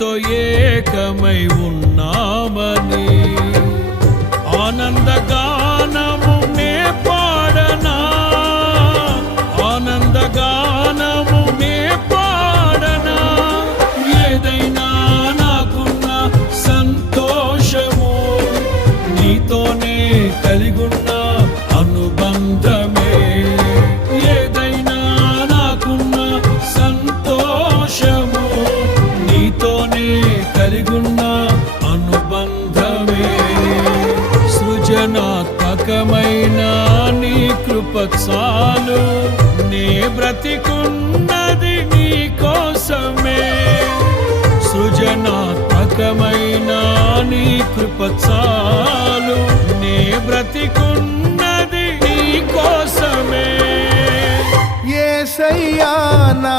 నీతో ఏకమై ఉన్నామని ఆనందగానము నే పాడనా, ఆనందగానము నే పాడనా. ఏదైనా నాకున్న సంతోషము నీతోనే కలిగున్న అనుబంధమే. ఏదైనా నాకున్న సంతోషము నీతోనే కలిగున్న అనుబంధమే. సృజనాత్మకమైన నీ కృప చాలు, నే బ్రతికున్నది నీ కోసమే. సృజనాత్మకమైన నీ కృప చాలు, నే బ్రతికున్నది నీ కోసమే. యేసయ్యా నా